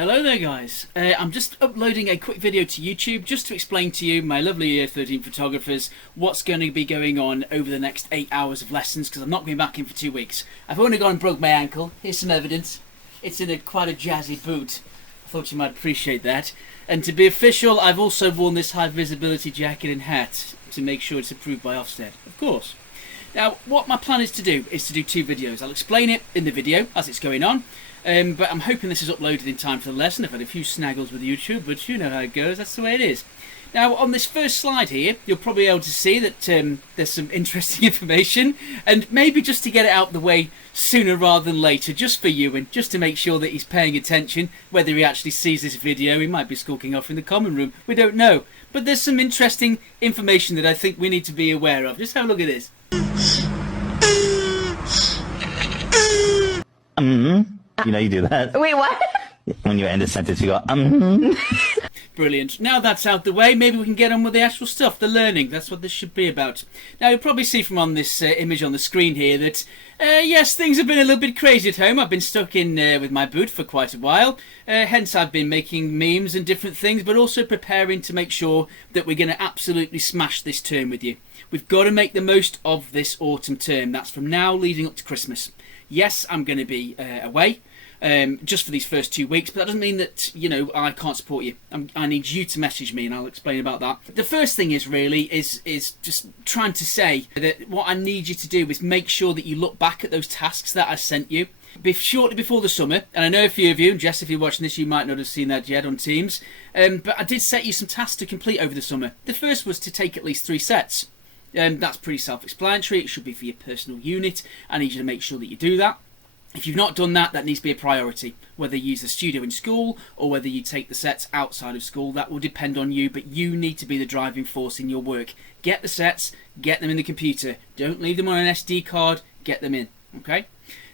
Hello there guys, I'm just uploading a quick video to YouTube just to explain to you, my lovely Year 13 photographers, what's going to be going on over the next 8 hours of lessons, because I'm not going back in for 2 weeks. I've only gone and broke my ankle. Here's some evidence. It's in quite a jazzy boot. I thought you might appreciate that. And to be official, I've also worn this high visibility jacket and hat to make sure it's approved by Ofsted, of course. Now, what my plan is to do 2 videos. I'll explain it in the video as it's going on. But I'm hoping this is uploaded in time for the lesson. I've had a few snaggles with YouTube, but you know how it goes, that's the way it is. Now, on this first slide here, you'll probably be able to see that there's some interesting information, and maybe just to get it out the way sooner rather than later, just for you, and just to make sure that he's paying attention, whether he actually sees this video. He might be skulking off in the common room, we don't know. But there's some interesting information that I think we need to be aware of. Just have a look at this. You know you do that. Wait, what? When you end a sentence, you go, Brilliant. Now that's out the way, maybe we can get on with the actual stuff, the learning. That's what this should be about. Now you'll probably see from on this image on the screen here that, yes, things have been a little bit crazy at home. I've been stuck in with my boot for quite a while. Hence I've been making memes and different things, but also preparing to make sure that we're going to absolutely smash this term with you. We've got to make the most of this autumn term. That's from now leading up to Christmas. Yes, I'm going to be away. Just for these first 2 weeks, but that doesn't mean that, you know, I can't support you. I need you to message me, and I'll explain about that. The first thing is just trying to say that what I need you to do is make sure that you look back at those tasks that I sent you shortly before the summer. And I know a few of you, and Jess, if you're watching this, you might not have seen that yet on Teams, but I did set you some tasks to complete over the summer. The first was to take at least 3 sets. That's pretty self-explanatory. It should be for your personal unit. I need you to make sure that you do that. If you've not done that, that needs to be a priority. Whether you use the studio in school or whether you take the sets outside of school, that will depend on you, but you need to be the driving force in your work. Get the sets, get them in the computer. Don't leave them on an SD card, get them in, okay?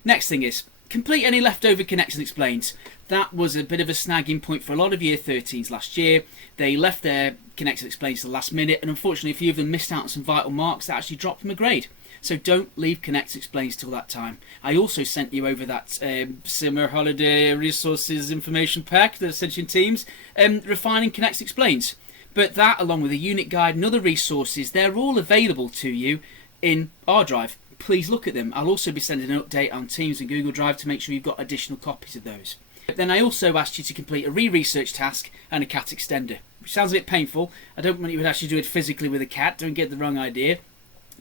Next thing is, complete any leftover Connects and Explains. That was a bit of a snagging point for a lot of Year 13s last year. They left their Connects and Explains to the last minute, and unfortunately a few of them missed out on some vital marks that actually dropped them a grade. So don't leave Connects Explains till that time. I also sent you over that summer holiday resources information pack that I sent you in Teams, refining Connects Explains. But that, along with a unit guide and other resources, they're all available to you in our drive. Please look at them. I'll also be sending an update on Teams and Google Drive to make sure you've got additional copies of those. Then I also asked you to complete a re-research task and a cat extender, which sounds a bit painful. I don't want you to actually do it physically with a cat, don't get the wrong idea.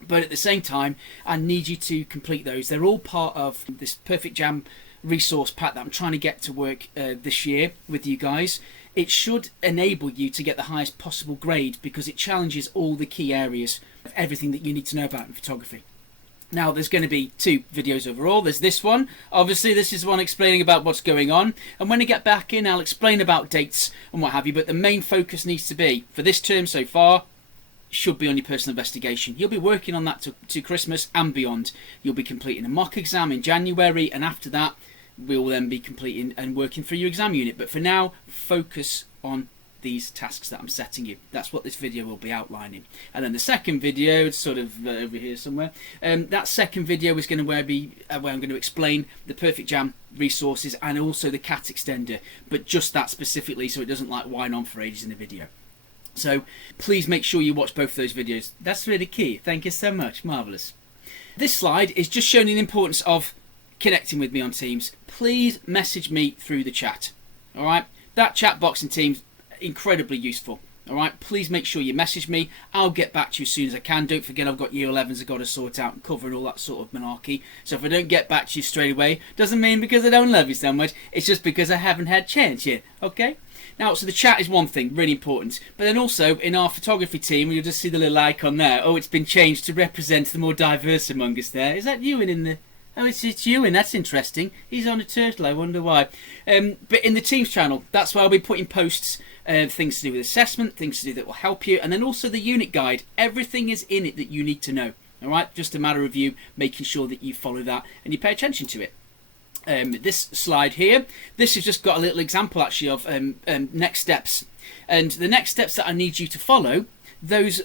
But at the same time, I need you to complete those. They're all part of this Perfect Jam resource pack that I'm trying to get to work this year with you guys. It should enable you to get the highest possible grade because it challenges all the key areas of everything that you need to know about in photography. Now, there's going to be 2 videos overall. There's this one. Obviously, this is one explaining about what's going on. And when I get back in, I'll explain about dates and what have you. But the main focus needs to be, for this term so far, should be on your personal investigation. You'll be working on that to Christmas and beyond. You'll be completing a mock exam in January, and after that we'll then be completing and working through your exam unit. But for now, focus on these tasks that I'm setting you. That's what this video will be outlining. And then the second video, it's sort of over here somewhere, that second video is going to be where I'm going to explain the Perfect Jam resources and also the cat extender, but just that specifically so it doesn't like whine on for ages in the video. So please make sure you watch both of those videos. That's really key. Thank you so much. Marvellous. This slide is just showing the importance of connecting with me on Teams. Please message me through the chat. All right? That chat box in Teams, incredibly useful. All right? Please make sure you message me. I'll get back to you as soon as I can. Don't forget I've got Year 11s I've got to sort out and cover and all that sort of malarkey. So if I don't get back to you straight away, doesn't mean because I don't love you so much. It's just because I haven't had a chance yet. Okay? Now, so the chat is one thing, really important. But then also, in our photography team, you'll just see the little icon there. Oh, it's been changed to represent the more diverse among us there. Is that Ewan in the... Oh, it's Ewan, that's interesting. He's on a turtle, I wonder why. But in the Teams channel, that's where I'll be putting posts, things to do with assessment, things to do that will help you, and then also the unit guide. Everything is in it that you need to know. All right? Just a matter of you making sure that you follow that and you pay attention to it. This slide here, this has just got a little example actually of next steps, and the next steps that I need you to follow Those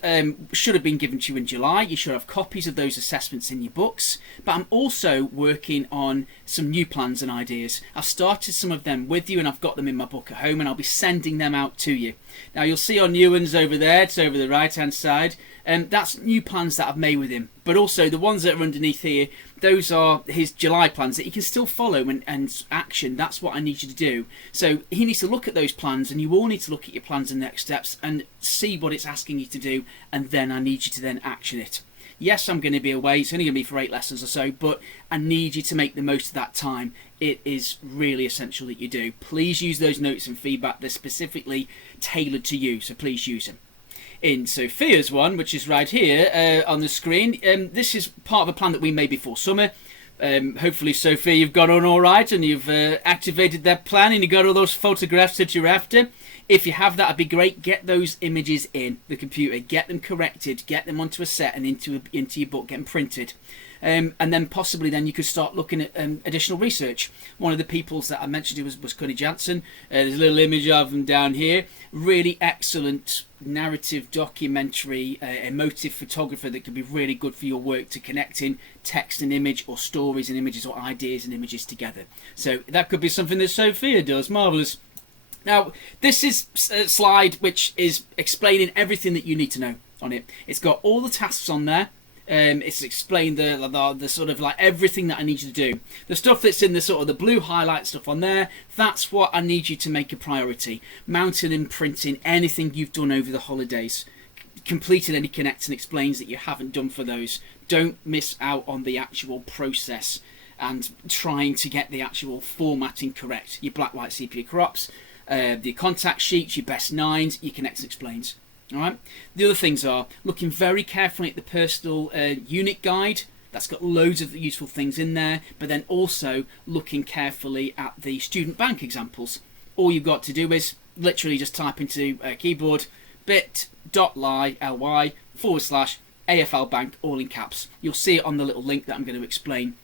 should have been given to you in July. You should have copies of those assessments in your books. But I'm also working on some new plans and ideas. I've started some of them with you, and I've got them in my book at home, and I'll be sending them out to you. Now you'll see our new ones over there. It's over the right hand side. That's new plans that I've made with him. But also the ones that are underneath here, those are his July plans that he can still follow and action. That's what I need you to do. So he needs to look at those plans, and you all need to look at your plans and next steps and see what it's asking you to do, and then I need you to then action it. Yes, I'm going to be away. It's only going to be for 8 lessons or so, but I need you to make the most of that time. It is really essential that you do. Please use those notes and feedback. They're specifically tailored to you, so please use them. In Sophia's one, which is right here on the screen, this is part of a plan that we made before summer. Hopefully, Sophia, you've got on all right and you've activated that plan and you got all those photographs that you're after. If you have that, it'd be great. Get those images in the computer, get them corrected, get them onto a set and into your book, get them printed. And then possibly then you could start looking at additional research. One of the peoples that I mentioned was Connie Jansen. There's a little image of them down here. Really excellent narrative, documentary, emotive photographer that could be really good for your work to connecting text and image, or stories and images, or ideas and images together. So that could be something that Sophia does. Marvellous. Now, this is a slide which is explaining everything that you need to know on it. It's got all the tasks on there. It's explained the sort of like everything that I need you to do. The stuff that's in the sort of the blue highlight stuff on there, that's what I need you to make a priority. Mounting and printing anything you've done over the holidays. Completing any connects and explains that you haven't done for those. Don't miss out on the actual process and trying to get the actual formatting correct. Your black, white, sepia crops, the contact sheets, your best nines, your connects and explains. Alright. The other things are looking very carefully at the personal unit guide. That's got loads of useful things in there, but then also looking carefully at the student bank examples. All you've got to do is literally just type into a keyboard bit.ly /AFL bank, all in caps. You'll see it on the little link that I'm going to explain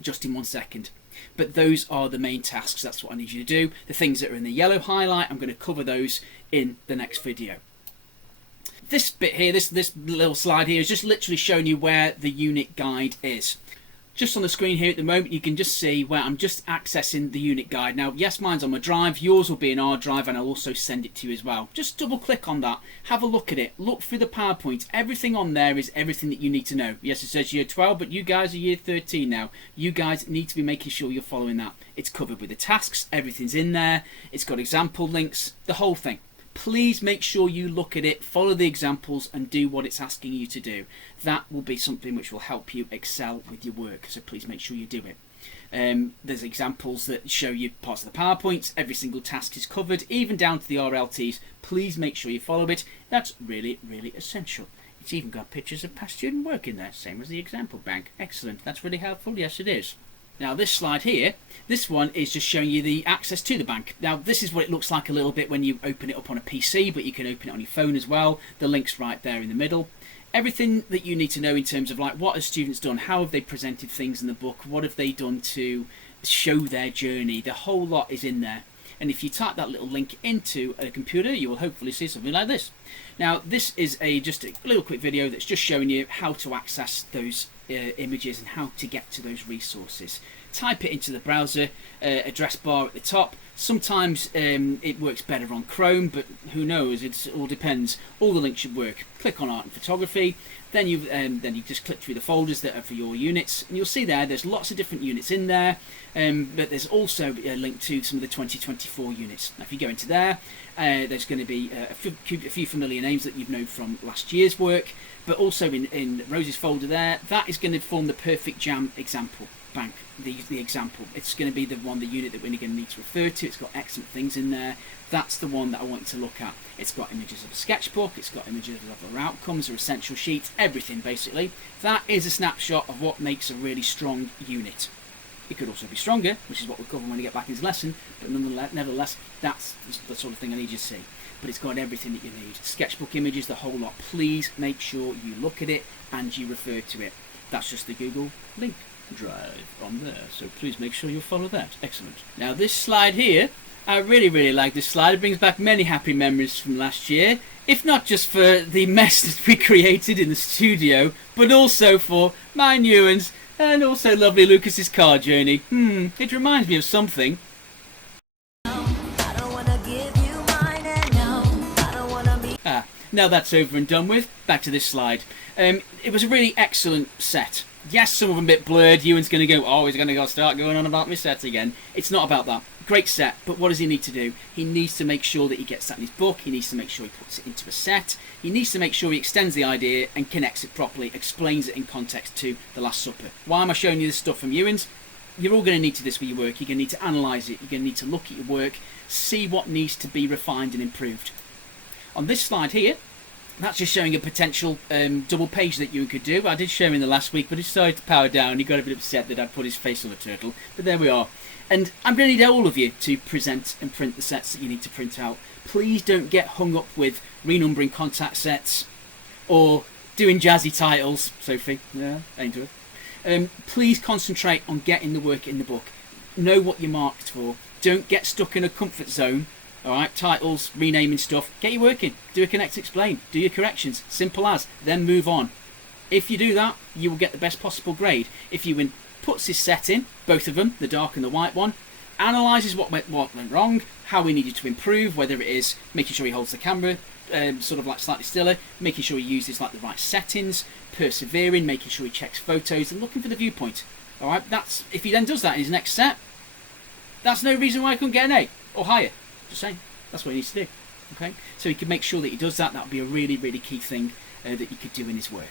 just in 1 second. But those are the main tasks. That's what I need you to do. The things that are in the yellow highlight, I'm going to cover those in the next video. This bit here, this little slide here is just literally showing you where the unit guide is. Just on the screen here at the moment, you can just see where I'm just accessing the unit guide. Now, yes, mine's on my drive, yours will be in our drive, and I'll also send it to you as well. Just double click on that, have a look at it, look through the PowerPoint. Everything on there is everything that you need to know. Yes, it says year 12, but you guys are year 13 now. You guys need to be making sure you're following that. It's covered with the tasks, everything's in there, it's got example links, the whole thing. Please make sure you look at it, follow the examples and do what it's asking you to do. That will be something which will help you excel with your work, so please make sure you do it. There's examples that show you parts of the PowerPoints, every single task is covered, even down to the RLTs. Please make sure you follow it. That's really, really essential. It's even got pictures of past student work in there, same as the example bank. Excellent, that's really helpful, yes it is. Now this slide here, this one is just showing you the access to the bank. Now this is what it looks like a little bit when you open it up on a PC, but you can open it on your phone as well. The link's right there in the middle. Everything that you need to know in terms of like what have students done, how have they presented things in the book, what have they done to show their journey, the whole lot is in there. And if you type that little link into a computer, you will hopefully see something like this. Now this is just a little quick video that's just showing you how to access those images and how to get to those resources. Type it into the browser address bar at the top. Sometimes it works better on Chrome, but who knows, it all depends. All the links should work. Click on art and photography, then you just click through the folders that are for your units, and you'll see there's lots of different units in there, but there's also a link to some of the 2024 units. Now if you go into there, there's going to be a few familiar names that you've known from last year's work, but also in Rose's folder there, that is going to form the perfect jam example bank, the example. It's going to be the unit that we're going to need to refer to. It's got excellent things in there. That's the one that I want you to look at. It's got images of a sketchbook, it's got images of our outcomes, our essential sheets, everything basically. That is a snapshot of what makes a really strong unit. It could also be stronger, which is what we'll cover when we get back into lesson, but nevertheless, that's the sort of thing I need you to see. But it's got everything that you need. Sketchbook images, the whole lot. Please make sure you look at it and you refer to it. That's just the Google link drive on there, so please make sure you follow that. Excellent. Now this slide here, I really like this slide. It brings back many happy memories from last year. If not just for the mess that we created in the studio, but also for my new ones and also lovely Lucas's car journey. It reminds me of something. Now that's over and done with, back to this slide. It was a really excellent set. Yes, some of them a bit blurred. Ewan's going to go, oh, he's going to start going on about my set again. It's not about that. Great set, but what does he need to do? He needs to make sure that he gets that in his book. He needs to make sure he puts it into a set. He needs to make sure he extends the idea and connects it properly, explains it in context to The Last Supper. Why am I showing you this stuff from Ewan's? You're all going to need to do this with your work. You're going to need to analyse it. You're going to need to look at your work, see what needs to be refined and improved. On this slide here, that's just showing a potential double page that you could do. I did show him in the last week, but he started to power down. He got a bit upset that I'd put his face on a turtle. But there we are. And I'm going to need all of you to present and print the sets that you need to print out. Please don't get hung up with renumbering contact sets or doing jazzy titles. Sophie, yeah, ain't it? Please concentrate on getting the work in the book. Know what you're marked for. Don't get stuck in a comfort zone. Alright, titles, renaming stuff. Get your work in. Do a connect explain. Do your corrections. Simple as. Then move on. If you do that, you will get the best possible grade. If you puts his set in, both of them, the dark and the white one, analyses what went wrong, how we needed to improve, whether it is making sure he holds the camera sort of like slightly stiller, making sure he uses like the right settings, persevering, making sure he checks photos and looking for the viewpoint. Alright, that's if he then does that in his next set, that's no reason why I couldn't get an A or higher. Just saying, that's what he needs to do. Okay, so he can make sure that he does that. That would be a really, really key thing that he could do in his work.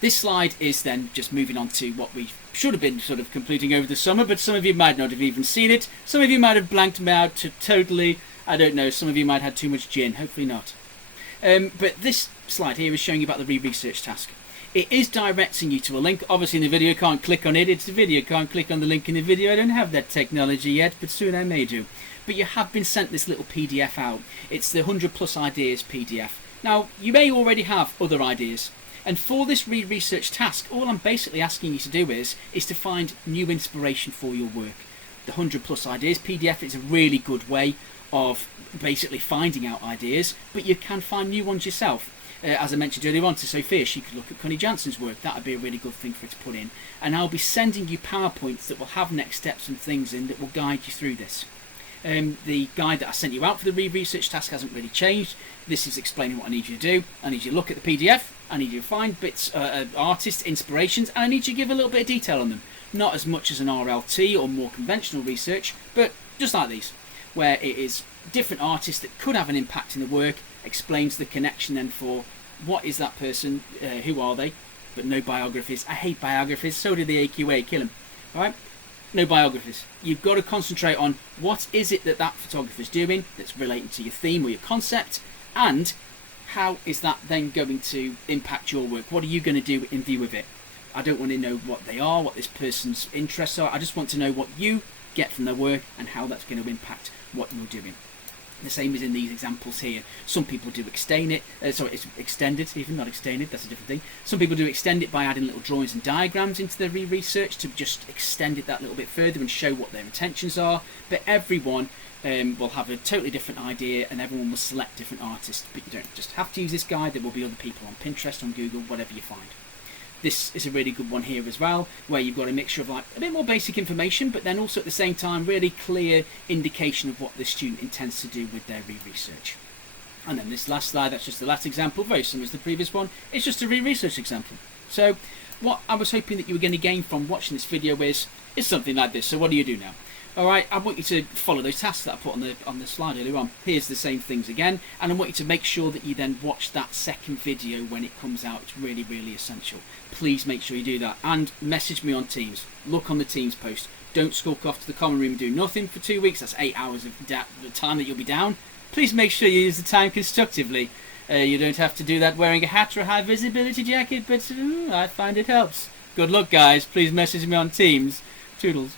This slide is then just moving on to what we should have been sort of completing over the summer, but some of you might not have even seen it. Some of you might have blanked me out to totally, I don't know, some of you might have had too much gin, hopefully not. But this slide here is showing you about the re-research task. It is directing you to a link. Obviously in the video, can't click on it. It's a video, can't click on the link in the video. I don't have that technology yet, but soon I may do. But you have been sent this little PDF out. It's the 100 plus ideas PDF. Now, you may already have other ideas. And for this re-research task, all I'm basically asking you to do is to find new inspiration for your work. The 100 plus ideas PDF is a really good way of basically finding out ideas, but you can find new ones yourself. As I mentioned earlier on to Sophia, she could look at Connie Jansen's work. That would be a really good thing for her to put in. And I'll be sending you PowerPoints that will have next steps and things in that will guide you through this. The guide that I sent you out for the re-research task hasn't really changed. This is explaining what I need you to do. I need you to look at the PDF. I need you to find bits, artist inspirations, and I need you to give a little bit of detail on them. Not as much as an RLT or more conventional research, but just like these, where it is different artists that could have an impact in the work, explains the connection then for what is that person, who are they, but no biographies. I hate biographies, so do the AQA, kill them. Alright? No biographies. You've got to concentrate on what is it that photographer's doing that's relating to your theme or your concept, and how is that then going to impact your work? What are you going to do in view of it? I don't want to know what they are, what this person's interests are. I just want to know what you get from their work and how that's going to impact what you're doing. The same as in these examples here. Some people do extend it, it's extended, even not extended, that's a different thing. Some people do extend it by adding little drawings and diagrams into their re-research to just extend it that little bit further and show what their intentions are. But everyone will have a totally different idea and everyone will select different artists. But you don't just have to use this guide, there will be other people on Pinterest, on Google, whatever you find. This is a really good one here as well, where you've got a mixture of like a bit more basic information, but then also at the same time really clear indication of what the student intends to do with their re-research. And then this last slide, that's just the last example, very similar to the previous one, it's just a re-research example. So what I was hoping that you were going to gain from watching this video is something like this. So what do you do now? Alright, I want you to follow those tasks that I put on the slide earlier on. Here's the same things again, and I want you to make sure that you then watch that second video when it comes out. It's really, really essential. Please make sure you do that, and message me on Teams. Look on the Teams post. Don't skulk off to the common room and do nothing for 2 weeks. That's 8 hours of the time that you'll be down. Please make sure you use the time constructively. You don't have to do that wearing a hat or a high visibility jacket, but I find it helps. Good luck, guys. Please message me on Teams. Toodles.